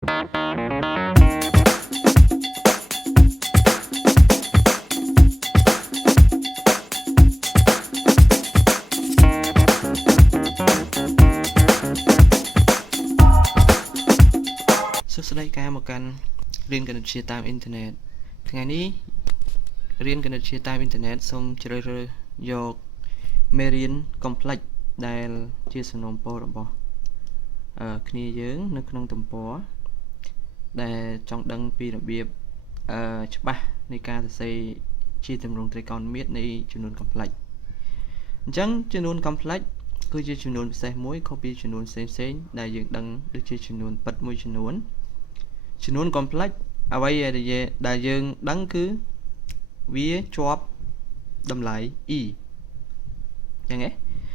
សួស្តីការមកកាន់រៀនគណិតវិទ្យាតាមអ៊ីនធឺណិតថ្ងៃនេះរៀនគណិតវិទ្យាតាមអ៊ីនធឺណិតសូមជ្រើសរើសយកមេរៀន complex ដែលជាសំណូមពររបស់គ្នាយើងនៅក្នុងទំព័រដែលចង់ដឹងពីរបៀបច្បាស់នៃការសរសេរជាទម្រង់ត្រីកោណមាត្រនៃចំនួន complex អញ្ចឹងចំនួន complex គឺជាចំនួនពិសេសមួយខុសពីចំនួនផ្សេងៗដែលយើងដឹងដូចជាចំនួនពិតមួយចំនួន complex អ្វីដែលយើងដឹងគឺវាជាប់តម្លៃ e អញ្ចឹងហ៎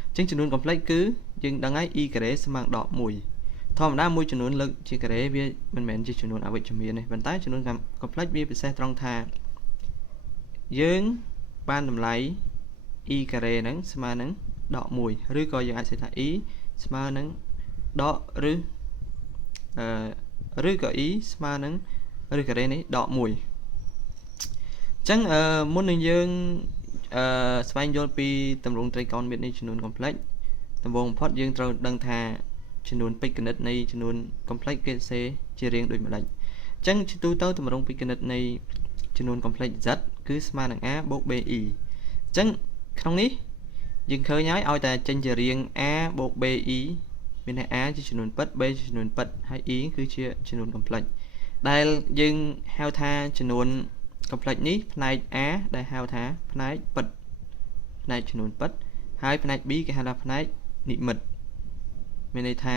អញ្ចឹងចំនួន complex គឺយើងដឹងហើយ e ការ៉េស្មើនឹងដក1ធម្មតាមួយចំនួនលើកជាការ៉េវាមិនមែនជាចំនួនអវិជ្ជមានទេប៉ុន្តែចំនួន complex វាពិសេសត្រង់ថាយើងបានតម្លៃ e ការ៉េហ្នឹងស្មើនឹងដក1ឬក៏យើងអាចសេថា e ស្មើនឹងដកឬក៏ e ស្មើនឹងឬការ៉េនេះដក1អញ្ចឹងមុននឹងយើងស្វែងយល់ពីទម្រង់ត្រីកោណមាត្រនៃចំនួន complex ដំបូងបំផុតយើងត្រូវដឹងថាចំនួនពេចគណិតនៃចំនួន complex គេសរសេរជារៀងដូចម្ដេចអញ្ចឹងជាទូទៅទម្រង់ពេចគណិតនៃចំនួន complex z គឺស្មើនឹង a បូក be អញ្ចឹងក្នុងនេះយើងឃើញហើយឲ្យតែចេញជារៀង a បូក be មានន័យ a ជាចំនួនពិត b ជាចំនួនពិតហើយ e គឺជាចំនួន complex ដែលយើងហៅថាចំនួន complex នេះផ្នែក a ដែលហៅថាផ្នែកពិតផ្នែកចំនួនពិតហើយផ្នែក b គេហៅថាផ្នែកនិមិត្តមានន័យថា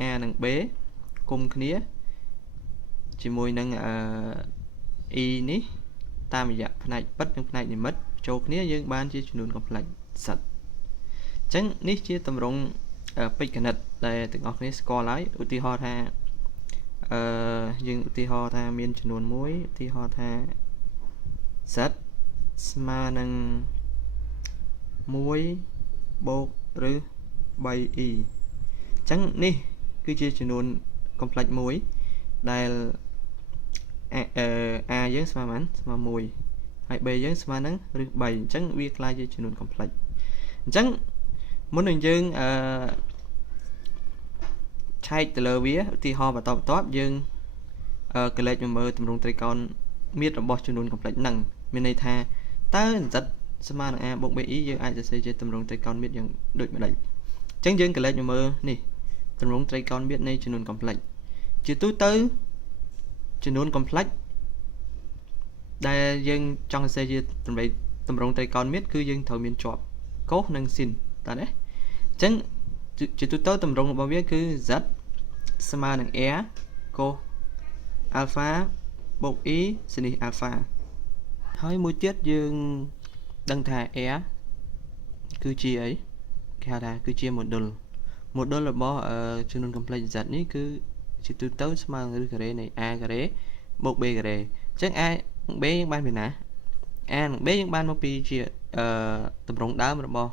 a និង b គុំគ្នាជាមួយនឹងe នេះតាមរយៈផ្នែកពិតនិងផ្នែកនិមិត្តចូលគ្នាយើងបានជាចំនួន complex សិតអញ្ចឹងនេះជាទម្រង់ពេចគណិតដែលទាំងអស់គ្នាស្គាល់ហើយឧទាហរណ៍ថាយើងឧទាហរណ៍ថាមានចំនួនមួយឧទាហរណ៍ថា z ស្មើនឹង1បូកឬ 3e អញ្ចឹងនេះគឺជាចំនួន complex មួយដែល a យើងស្មើប៉ុន្មានស្មើ1ហើយ b យើងស្មើនឹងឬ3អញ្ចឹងវាក្លាយជាចំនួន complex អញ្ចឹងមុននឹងយើងឆែកទៅលើវាឧទាហរណ៍បន្តបន្ទាប់យើងកលេចមកមើលទម្រង់ត្រីកោណមាត្ររបស់ចំនួន complex ហ្នឹងមានន័យថាតើ z ស្មើនឹង a បូក be យើងអាចសរសេរជាទម្រង់ត្រីកោណមាត្រយ៉ាងដូចម្ដេចអញ្ចឹងយើងកលេចមកមើលនេះទម្រង់ត្រីកោណមាត្រនៃចំនួន complex ជាទូទៅចំនួន complex ដែលយើងចង់សរសេរជាទម្រង់ត្រីកោណមាត្រគឺយើងត្រូវមានជាប់កូសនិងស៊ីនតើណាអញ្ចឹងជាទូទៅទម្រង់របស់វាគឺ z ស្មើនឹង a កូស alpha បូក e sin alpha ហើយមួយទៀតយើងដឹងថា a គឺជាអីគេហៅថាគឺជា module របស់ចំនួន complex z នេះគឺជាទូទៅស្មើនឹងឬការ៉េនៃ a ការ៉េបូក b ការ៉េអញ្ចឹង a និង b យើងបានពីណា a និង b យើងបានមកពីជាទម្រង់ដើមរបស់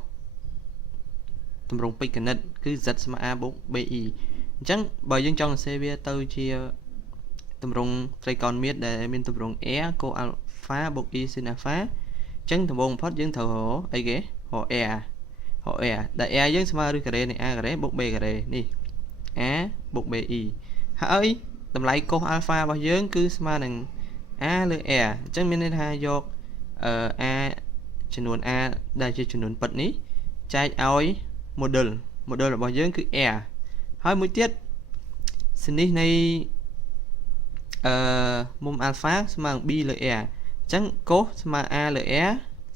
ទម្រង់ពេចគណិតគឺ z ស្មើ a បូក be អញ្ចឹងបើយើងចង់សរសេរវាទៅជាទម្រង់ត្រីកោណមាត្រដែលមានទម្រង់ a កូ alpha បូក e sin alpha អញ្ចឹងដំបូងបំផុតយើងត្រូវរកអីគេរក a ដែល a យើងស្មើឬការ៉េនៃ a ការ៉េបូក b ការ៉េនេះ a បូក be ហើយតម្លៃកូស alpha របស់យើងគឺស្មើនឹង a លើ a អញ្ចឹងមានន័យថាយក a ចំនួន a ដែលជាចំនួនពិតនេះចែកឲ្យ module របស់យើងគឺ a ហើយមួយទៀតសនេះនៃមុំ alpha ស្មើនឹង b លើ a អញ្ចឹងកូសស្មើ a លើ a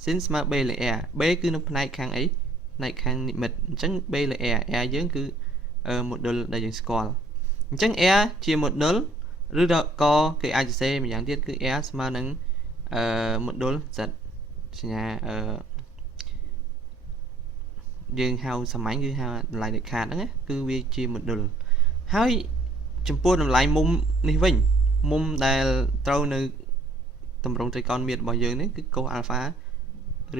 sin ស្មើ b លើ a b គឺនៅផ្នែកខាងអីផ្នែកខាងនិមិត្តអញ្ចឹង b លើ a យើងគឺmodule ដែលយើងស្គាល់អញ្ចឹង a ជា module ឬក៏គេអាចសរសេរម្យ៉ាងទៀតគឺ a ស្មើនឹងmodule z សញ្ញាយើងហៅសាមញ្ញគឺហៅតម្លៃដាច់ខាតហ្នឹងគឺវាជា module ហើយចំពោះតម្លៃមុំនេះវិញមុំដែលត្រូវនៅទម្រង់ត្រីកោណមាត្ររបស់យើងនេះគឺកូស alpha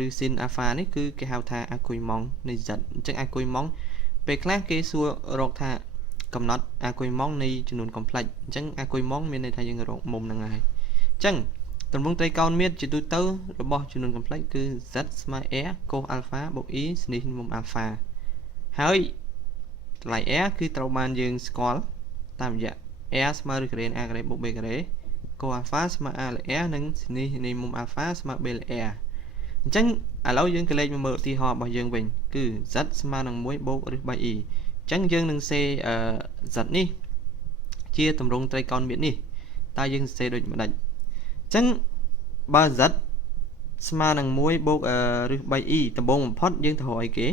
ឬ sin alpha នេះគឺគេហៅថាអាគុយម៉ង់នៃ z អញ្ចឹងអាគុយម៉ង់ពេលខ្លះគេសួររកថា កំណត់អាគុយម៉ងនៃចំនួន complex អញ្ចឹងអាគុយម៉ងមានន័យថាយើងរកមុំហ្នឹងហើយអញ្ចឹងទម្រង់ត្រីកោណមៀតជាទូទៅរបស់ចំនួន complex គឺ z ស្មើ r កូស alpha បូក e ស្នេះមុំ alpha ហើយតម្លៃ r គឺត្រូវបានយើងស្គាល់តាមរយៈ r ស្មើឬការ៉េ a ការ៉េបូក b ការ៉េកូស alpha ស្មើ a លើ r និងស្នេះនៃមុំ alpha ស្មើ b លើ r អញ្ចឹងឥឡូវយើងក៏លេខមកមើលឧទាហរណ៍របស់យើងវិញគឺ z ស្មើនឹង1បូកឬ 3e អញ្ចឹងយើងនឹងសេz នេះជាទម្រង់ត្រីកោណមៀតនេះតើយើងសេដូចម្ដេចអញ្ចឹងបើ z ស្មើនឹង1បូកឬ 3e ដំបូងបំផុតយើងត្រូវរកអីគេ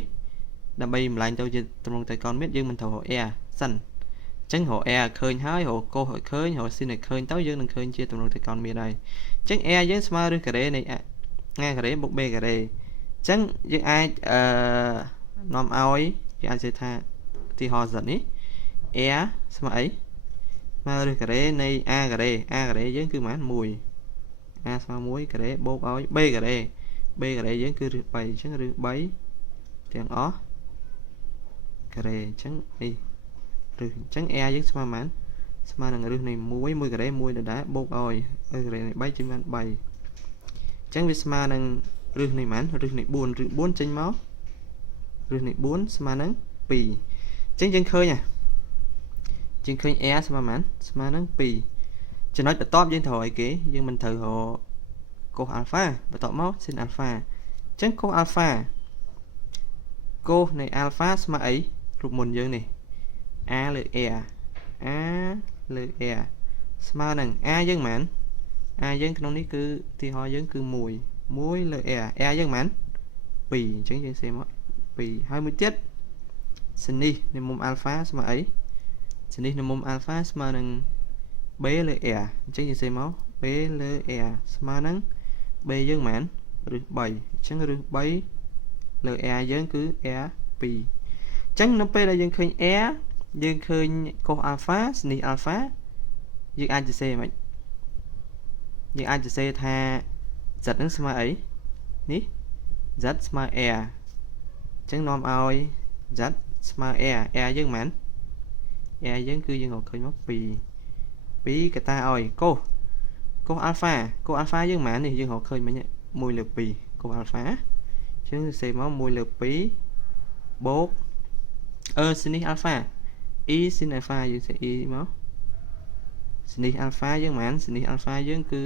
ដើម្បីបំលែងទៅជាទម្រង់ត្រីកោណមៀតយើងមិនត្រូវរក r សិនអញ្ចឹងរក r ឃើញហើយរកកូសឲ្យឃើញរក sin ឲ្យឃើញទៅយើងនឹងឃើញជាទម្រង់ត្រីកោណមៀតហើយអញ្ចឹង r យើងស្មើឬការ៉េនៃ a ការ៉េបូក b ការ៉េអញ្ចឹងយើងអាចនាំឲ្យយើងអាចនិយាយថាឧទាហរណ៍ z នេះ r ស្មើអីស្មើឬការ៉េនៃ a ការ៉េយើងគឺប៉ុន្មាន1 a ស្មើ1ការ៉េបូកឲ្យ b ការ៉េយើងគឺឬ3អញ្ចឹងឬ3ទាំងអស់ការ៉េអញ្ចឹងនេះឬអញ្ចឹង r យើងស្មើប៉ុន្មានស្មើនឹងរឹសនៃ1ការ៉េ1ដដែលបូកឲ្យការ៉េនៃ3ចេញបាន3អញ្ចឹងវាស្មើនឹងរឹសនៃប៉ុន្មានរឹសនៃ4ឬ4ចេញមករឹសនៃ4ស្មើនឹង2អញ្ចឹងយើងឃើញយើងឃើញ r ស្មើប៉ុន្មានស្មើនឹង2ចំណុចបន្ទាប់យើងត្រូវឲ្យគេយើងមិនត្រូវរកកូស alpha បន្ទាប់មក sin alpha អញ្ចឹងកូស alpha កូសនៃ alpha ស្មើអីរូបមុនយើងនេះ a លើ r ស្មើនឹង a យើងប៉ុន្មាន a យើងក្នុងនេះគឺឧទាហរណ៍យើងគឺ1លើ r យើងប៉ុន្មាន2អញ្ចឹងយើងសេមក2ហើយមួយទៀត sin នេះនៃមុំ alpha ស្មើអី sin នេះនៃមុំ alpha ស្មើនឹង b លើ r អញ្ចឹងយើងសេមក b លើ r ស្មើនឹង b យើងប៉ុន្មានឬ3អញ្ចឹងឬ3លើ r យើងគឺ r 2អញ្ចឹងនៅពេលដែលយើងឃើញ r យើងឃើញកូស alpha ស្នេះ alpha យើងអាចសរសេរមិនយើងអាចសរសេរថា z នឹងស្មើអីនេះ z ស្មើ r អញ្ចឹងនាំឲ្យ z ស្មើ r យើងប៉ុន្មាន r យើងគឺយើងរកឃើញមក2កតាឲ្យកូស alpha យើងប៉ុន្មាននេះយើងរកឃើញមិញ1លើ2កូស alpha អញ្ចឹងសរសេរមក1លើ2បូកsin alpha e sin alpha យើងសេ e មក sin alpha យើងប៉ុន្មាន sin alpha យើងគឺ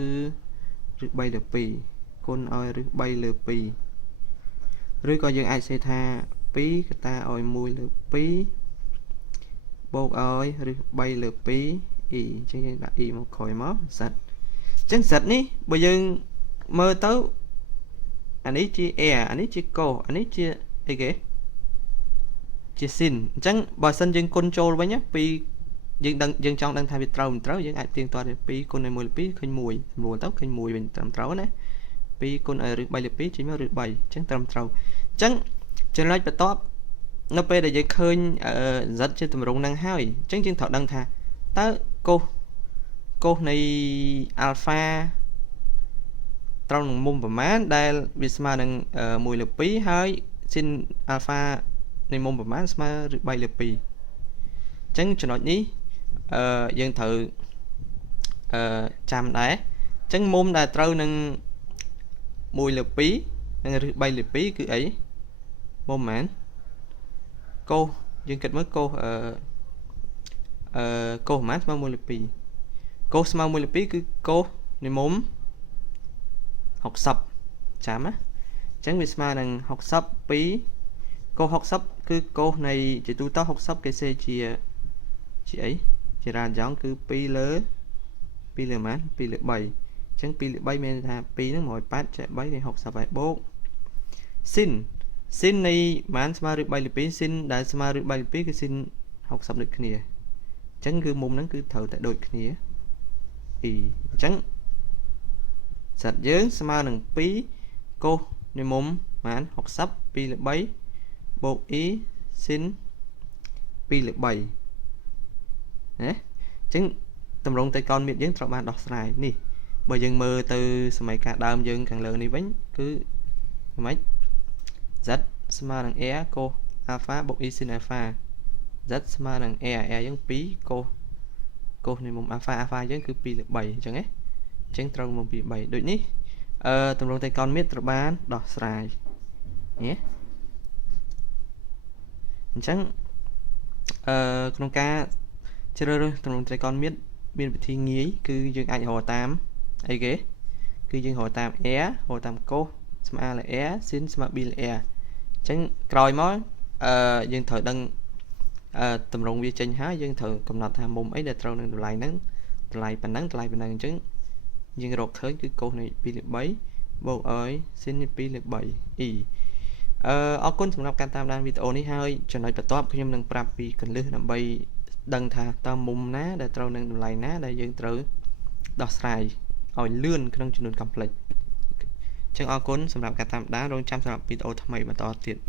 ឬ3លើ2គុណឲ្យឬ3លើ2ឬក៏យើងអាចសេថា2កតាឲ្យ1លើ2បូកឲ្យឬ3លើ2 e អញ្ចឹងយើងដាក់ e មកក្រោយមក z អញ្ចឹង z នេះបើយើងមើលទៅអានេះជា r អានេះជា cos អានេះជាអីគេជា sin អញ្ចឹងបើសិនយើងគុណចូលវិញពីយើងចង់ដឹងថាវាត្រូវមិនត្រូវយើងអាចទៀងទាត់2គុណឲ្យ1លើ2ឃើញ1ស្រួលទៅឃើញ1វិញត្រឹមត្រូវណា2គុណឲ្យឬ3លើ2ចេញមកឬ3អញ្ចឹងត្រឹមត្រូវអញ្ចឹងចំណុចបន្ទាប់នៅពេលដែលយើងឃើញz ជាទម្រង់ហ្នឹងហើយអញ្ចឹងយើងត្រូវដឹងថាតើកូសនៃ alpha ត្រូវនឹងមុំប្រមាណដែលវាស្មើនឹង1លើ2ហើយ sin alpha នៃមុំប្រមាណស្មើឬ3លើ2អញ្ចឹងចំណុចនេះយើងត្រូវចាំដែរអញ្ចឹងមុំដែលត្រូវនឹង1លើ2និងឬ3លើ2គឺអីមុំប៉ុន្មានកូសយើងគិតមើលកូសកូសប៉ុន្មានស្មើ1លើ2កូសស្មើ1លើ2គឺកូសនៃមុំ60ចាំណាអញ្ចឹងវាស្មើនឹង60 2កូស60គឺកូសនៃជាទូទៅ60គេសេជាអីជារ៉ានយ៉ង់គឺ2លើប៉ុន្មាន2លើ3អញ្ចឹង2លើ3មានថា2ហ្នឹង108ចែក3វា60ហើយបូក sin នៃប៉ុន្មានស្មើឬ3លើ2 sin ដែលស្មើឬ3លើ2គឺ sin 60ដូចគ្នាអញ្ចឹងគឺមុំហ្នឹងគឺត្រូវតែដូចគ្នាអញ្ចឹងZ យើងស្មើនឹង2កូសនៃមុំប៉ុន្មាន60 2លើ3បូក e sin 2លើ3ណាអញ្ចឹងតម្រង់ត្រីកោណមៀតយើងត្រូវបានដោះស្រាយនេះបើយើងមើលទៅសម័យកាលដើមយើងខាងលើនេះវិញគឺម៉េច z ស្មើនឹង r កូស alpha បូក e sin alpha z ស្មើនឹង a យើង2 cos នៃមុំ alpha យើងគឺ2លើ3អញ្ចឹងណាអញ្ចឹងត្រូវមុំ2 3ដូចនេះទម្រង់ត្រេកនមាត្រត្រូវបានដោះស្រាយញ៉េអញ្ចឹងក្នុងការជ្រើសរើសទម្រង់ត្រេកនមាត្រមានវិធីងាយគឺយើងអាចរកតាមអីគេគឺយើងរកតាម r រកតាម cos ស្មើនឹង r sin ស្មើ b លើ r អញ្ចឹងក្រោយមកយើងត្រូវដឹងតម្រងវាចេញហើយយើងត្រូវកំណត់ថាមុំអីដែលត្រូវនឹងតម្លៃហ្នឹងតម្លៃប៉ុណ្ណឹងអញ្ចឹងយើងរកឃើញគឺ cos នៃ2លើ3បូកឲ្យ sin នៃ2លើ3 e អរគុណសម្រាប់ការតាមដានវីដេអូនេះហើយចំណុចបន្ទាប់ខ្ញុំនឹងប្រាប់ពីគន្លឹះដើម្បីដឹងថាតើមុំណាដែលត្រូវនឹងតម្លៃណាដែលយើងត្រូវដោះស្រាយឲ្យលឿនក្នុងចំនួន complex អញ្ចឹងអរគុណសម្រាប់ការតាមដានរងចាំសម្រាប់វីដេអូថ្មីបន្តទៀត